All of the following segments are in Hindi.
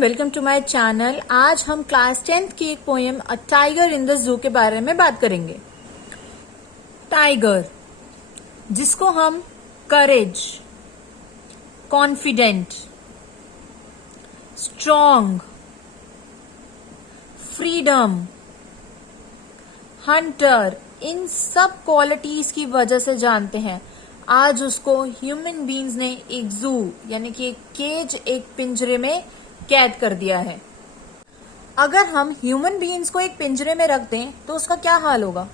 Welcome to my channel. आज हम क्लास 10th की एक poem a tiger in the zoo के बारे में बात करेंगे। टाइगर, जिसको हम करेज, कॉन्फिडेंट, स्ट्रॉन्ग, फ्रीडम, हंटर, इन सब क्वालिटीज की वजह से जानते हैं, आज उसको ह्यूमन बीइंग्स ने एक जू यानी कि एक केज, एक पिंजरे में कैद कर दिया है। अगर हम ह्यूमन बीइंग्स को एक पिंजरे में रख दें तो उसका क्या हाल होगा?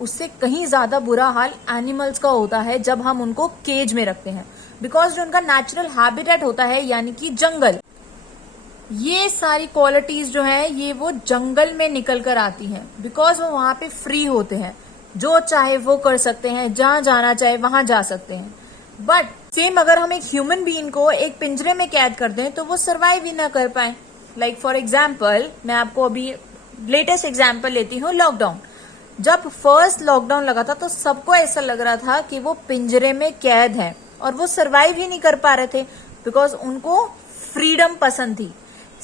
उससे कहीं ज्यादा बुरा हाल एनिमल्स का होता है जब हम उनको केज में रखते हैं। बिकॉज जो उनका नेचुरल हैबिटेट होता है यानी कि जंगल, ये सारी क्वालिटीज जो है ये वो जंगल में निकल कर आती हैं। बिकॉज वो वहां पे फ्री होते हैं, जो चाहे वो कर सकते हैं, जहां जाना चाहे वहां जा सकते हैं। बट सेम अगर हम एक ह्यूमन बीइंग को एक पिंजरे में कैद कर दें तो वो सरवाइव ही ना कर पाए। लाइक फॉर एग्जाम्पल, मैं आपको अभी लेटेस्ट एग्जाम्पल लेती हूँ, लॉकडाउन। जब फर्स्ट लॉकडाउन लगा था तो सबको ऐसा लग रहा था कि वो पिंजरे में कैद है और वो सरवाइव ही नहीं कर पा रहे थे बिकॉज उनको फ्रीडम पसंद थी।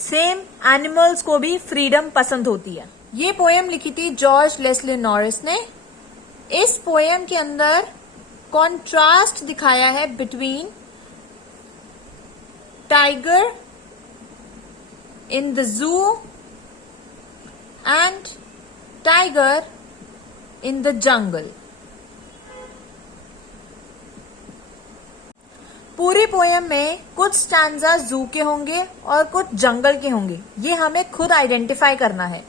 सेम एनिमल्स को भी फ्रीडम पसंद होती है। ये पोएम लिखी थी जॉर्ज लेस्ली नॉरिस ने। इस पोएम के अंदर कॉन्ट्रास्ट दिखाया है between tiger in the zoo and tiger in the jungle. पूरी पोएम में कुछ स्टैंजा जू के होंगे और कुछ जंगल के होंगे। ये हमें खुद आइडेंटिफाई करना है।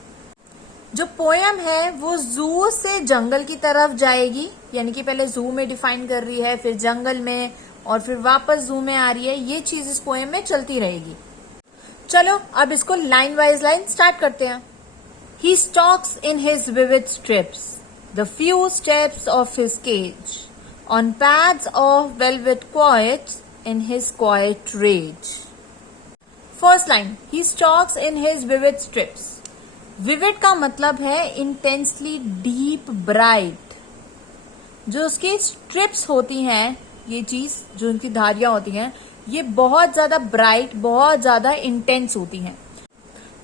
जो पोएम है वो जू से जंगल की तरफ जाएगी, यानी कि पहले जू में डिफाइन कर रही है, फिर जंगल में, और फिर वापस जू में आ रही है। ये चीज इस पोएम में चलती रहेगी। चलो अब इसको लाइन वाइज लाइन स्टार्ट करते हैं। He stalks in his vivid strips the few steps of his cage on pads of velvet quiet in his quiet rage. First line, he stalks in his vivid strips. Vivid का मतलब है इंटेंसली डीप ब्राइट। जो उसकी स्ट्रिप्स होती हैं, ये चीज जो उनकी धारियां होती हैं, ये बहुत ज्यादा ब्राइट, बहुत ज्यादा इंटेंस होती हैं।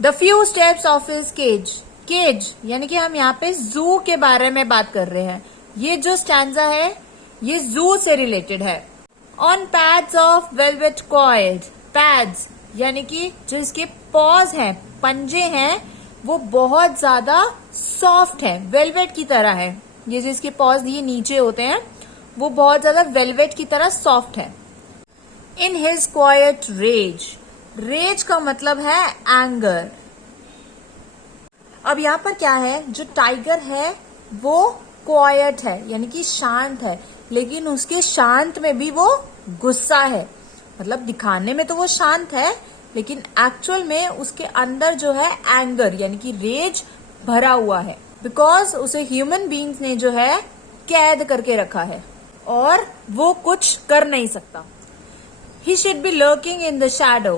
The few steps of his cage, cage यानी कि हम यहाँ पे जू के बारे में बात कर रहे हैं। ये जो स्टैंजा है ये जू से रिलेटेड है। On pads of velvet coiled, pads यानी कि जो इसके पॉज हैं, पंजे हैं, वो बहुत ज्यादा सॉफ्ट है, वेलवेट की तरह है। ये जो इसके पॉज ये नीचे होते हैं वो बहुत ज्यादा वेलवेट की तरह सॉफ्ट है। In his quite rage, rage का मतलब है एंगर। अब यहाँ पर क्या है, जो टाइगर है वो क्वाइट है यानी कि शांत है, लेकिन उसके शांत में भी वो गुस्सा है। मतलब दिखाने में तो वो शांत है लेकिन एक्चुअल में उसके अंदर जो है एंगर यानी कि रेज भरा हुआ है। बिकॉज उसे ह्यूमन बीइंग्स ने जो है कैद करके रखा है और वो कुछ कर नहीं सकता। He should be lurking in the shadow,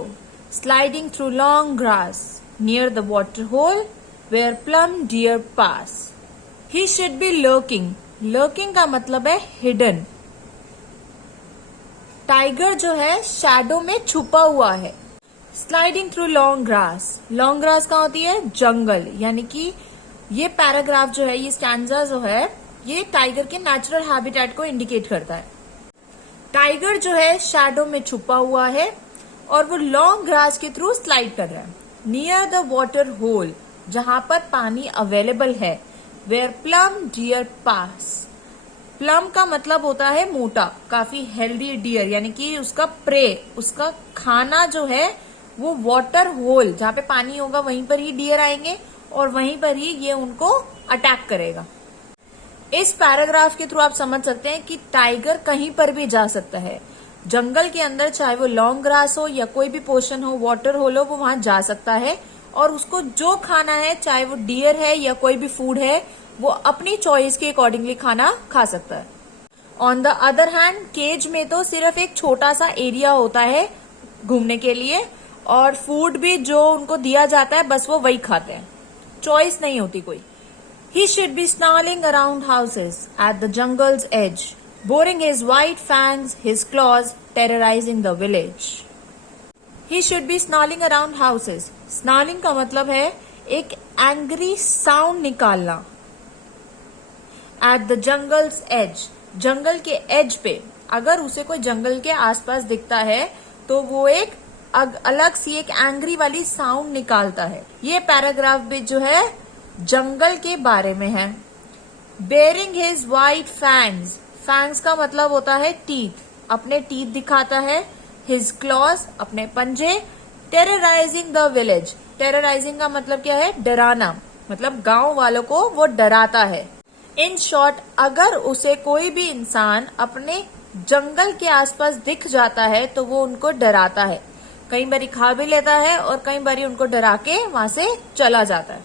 sliding through long grass near the water hole where plum deer pass. He should be lurking. Lurking का मतलब है hidden. टाइगर जो है शैडो में छुपा हुआ है। Sliding through long grass, long grass कहाँ होती है? जंगल। यानी कि ये पैराग्राफ जो है, ये स्टैंजा जो है, ये टाइगर के नेचुरल हैबिटेट को इंडिकेट करता है। टाइगर जो है शैडो में छुपा हुआ है और वो लॉन्ग ग्रास के थ्रू स्लाइड कर रहा है। नियर द वाटर होल, जहां पर पानी अवेलेबल है। Where plump deer pass, plump का मतलब होता है मोटा, काफी हेल्दी डियर यानी कि उसका प्रे, उसका खाना जो है वो वाटर होल, जहां पे पानी होगा वहीं पर ही डियर आएंगे और वहीं पर ही ये उनको अटैक करेगा। इस पैराग्राफ के थ्रू आप समझ सकते हैं कि टाइगर कहीं पर भी जा सकता है जंगल के अंदर, चाहे वो लॉन्ग ग्रास हो या कोई भी पोर्शन हो, वाटर होल हो, वो वहां जा सकता है और उसको जो खाना है, चाहे वो डियर है या कोई भी फूड है, वो अपनी चॉइस के अकॉर्डिंगली खाना खा सकता है। On the other hand, cage में तो सिर्फ एक छोटा सा एरिया होता है घूमने के लिए और फूड भी जो उनको दिया जाता है बस वो वही खाते हैं, चॉइस नहीं होती कोई। He should be snarling around houses at the jungle's edge, boring his white fangs, his claws, terrorizing the village. He should be snarling around houses. Snarling का मतलब है एक एंग्री साउंड निकालना. At the jungle's edge. जंगल के एज पे अगर उसे कोई जंगल के आसपास दिखता है तो वो एक अलग सी एक एंग्री वाली साउंड निकालता है. ये पैराग्राफ भी जो है जंगल के बारे में है. Bearing his white fangs. Fangs का मतलब होता है टीथ. अपने टीथ दिखाता है. हिज क्लॉज अपने पंजे. Terrorising the village. टेरराइजिंग का मतलब क्या है? डराना. मतलब गांव वालों को वो डराता है. इन शॉर्ट अगर उसे कोई भी इंसान अपने जंगल के आसपास दिख जाता है तो वो उनको डराता है. कई बारी खा भी लेता है और कई बारी उनको डरा के वहां से चला जाता है.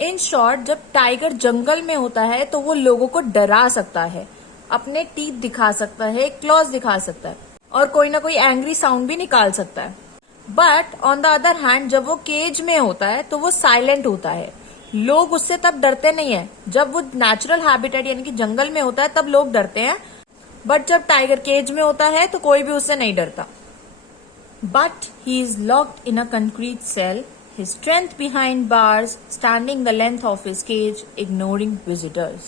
इन शॉर्ट जब टाइगर जंगल में होता है तो वो लोगों को डरा सकता है. अपने टीथ दिखा सकता है, क्लॉज दिखा सकता है और कोई ना कोई एंग्री साउंड भी निकाल सकता है. But on the other hand जब वो केज में होता है तो वो साइलेंट होता है. लोग उससे तब डरते नहीं है. जब वो नेचुरल हैबिटेट यानी कि जंगल में होता है तब लोग डरते हैं. बट जब टाइगर केज में होता है तो कोई भी उससे नहीं डरता. But he is locked in a concrete cell. His strength behind bars, standing the length of his cage, ignoring visitors.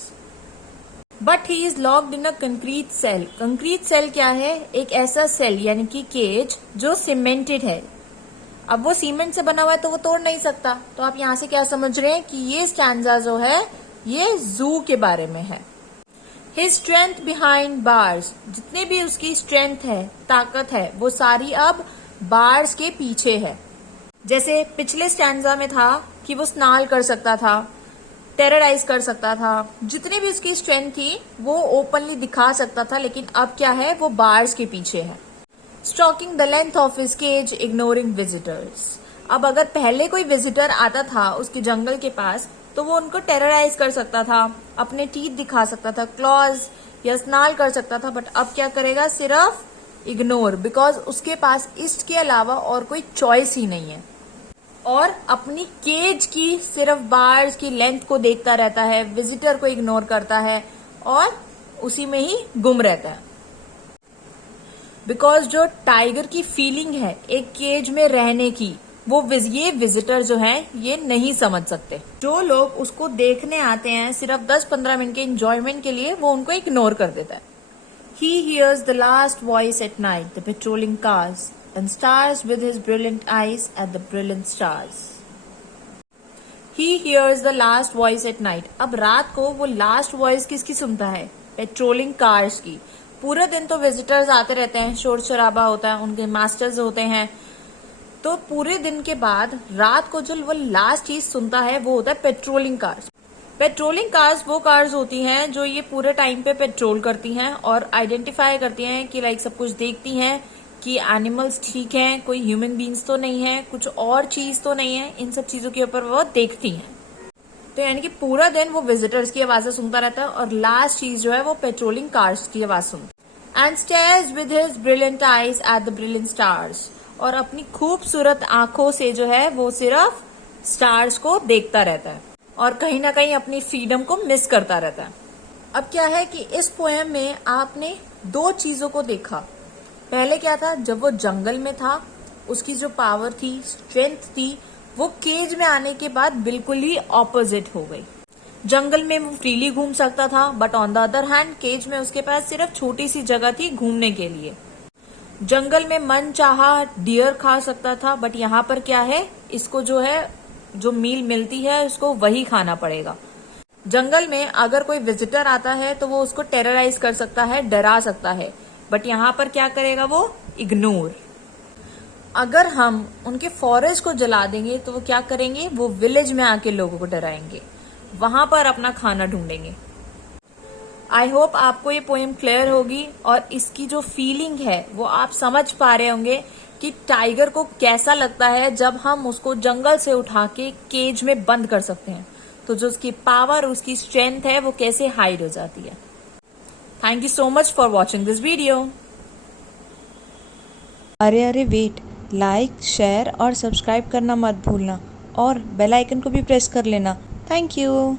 But he is locked in a concrete cell. Concrete cell क्या है? एक ऐसा सेल यानी कि केज जो सीमेंटेड है. अब वो सीमेंट से बना हुआ है तो वो तोड़ नहीं सकता. तो आप यहाँ से क्या समझ रहे हैं कि ये स्टैंजा जो है ये जू के बारे में है. His strength behind bars. जितने भी उसकी स्ट्रेंथ है, ताकत है, वो सारी अब बार्स के पीछे है. जैसे पिछले स्टैंजा में था कि वो स्नाल कर सकता था, टेरराइज कर सकता था, जितनी भी उसकी स्ट्रेंथ थी वो ओपनली दिखा सकता था. लेकिन अब क्या है? वो बार्स के पीछे है. Stalking the length of his cage, ignoring visitors. अब अगर पहले कोई विजिटर आता था उसके जंगल के पास तो वो उनको टेरराइज कर सकता था, अपने टीथ दिखा सकता था, क्लॉज या स्नाल कर सकता था. बट अब क्या करेगा? सिर्फ इग्नोर. बिकॉज उसके पास इसके अलावा और कोई चॉइस ही नहीं है. और अपनी केज की सिर्फ बार्स की लेंथ को देखता रहता है, विजिटर को इग्नोर करता है और उसी में ही गुम रहता है. बिकॉज जो टाइगर की फीलिंग है एक केज में रहने की, वो ये विजिटर जो है ये नहीं समझ सकते. जो लोग उसको देखने आते हैं सिर्फ 10-15 मिनट के एंजॉयमेंट के लिए, वो उनको इग्नोर कर देता है. He hears the last voice at night, the patrolling cars, and stars with his brilliant eyes at the brilliant stars. He hears the last voice at night. अब रात को वो लास्ट वॉइस किसकी सुनता है? पेट्रोलिंग कार्स की. पूरे दिन तो विजिटर्स आते रहते हैं, शोर शराबा होता है, उनके मास्टर्स होते हैं. तो पूरे दिन के बाद रात को जो वो लास्ट चीज सुनता है वो होता है पेट्रोलिंग कार्स. पेट्रोलिंग कार्स वो कार्स होती हैं जो ये पूरे टाइम पे पेट्रोल करती हैं और आइडेंटिफाई करती हैं कि लाइक सब कुछ देखती हैं कि एनिमल्स ठीक हैं, कोई ह्यूमन बींग्स तो नहीं है, कुछ और चीज तो नहीं है. इन सब चीजों के ऊपर वो देखती हैं. तो यानी कि पूरा दिन वो विजिटर्स की आवाजें सुनता रहता है और लास्ट चीज जो है वो पेट्रोलिंग कार्स की आवाज सुनता है. And stairs with his brilliant eyes at the brilliant stars. और अपनी खूबसूरत आंखों से जो है वो सिर्फ स्टार्स को देखता रहता है और कहीं ना कहीं अपनी फ्रीडम को मिस करता रहता है. अब क्या है कि इस पोएम में आपने दो चीजों को देखा. पहले क्या था? जब वो जंगल में था उसकी जो पावर थी, स्ट्रेंथ थी, वो केज में आने के बाद बिल्कुल ही ऑपोजिट हो गई. जंगल में वो फ्रीली घूम सकता था but on the other hand cage में उसके पास सिर्फ छोटी सी जगह थी घूमने के लिए. जंगल में मन चाहा डियर खा सकता था बट यहाँ पर क्या है? इसको जो है जो मील मिलती है उसको वही खाना पड़ेगा. जंगल में अगर कोई विजिटर आता है तो वो उसको टेरराइज कर सकता है, डरा सकता है. बट यहाँ पर क्या करेगा? वो इग्नोर. अगर हम उनके फॉरेस्ट को जला देंगे तो वो क्या करेंगे? वो विलेज में आके लोगों को डराएंगे, वहां पर अपना खाना ढूंढेंगे. आई होप आपको ये पोएम क्लियर होगी और इसकी जो फीलिंग है वो आप समझ पा रहे होंगे कि टाइगर को कैसा लगता है जब हम उसको जंगल से उठा के केज में बंद कर सकते हैं. तो जो उसकी पावर, उसकी स्ट्रेंथ है वो कैसे हाइड हो जाती है. Thank you so much for watching this video. अरे वेट, लाइक, शेयर और सब्सक्राइब करना मत भूलना और बेल आइकन को भी प्रेस कर लेना. Thank you.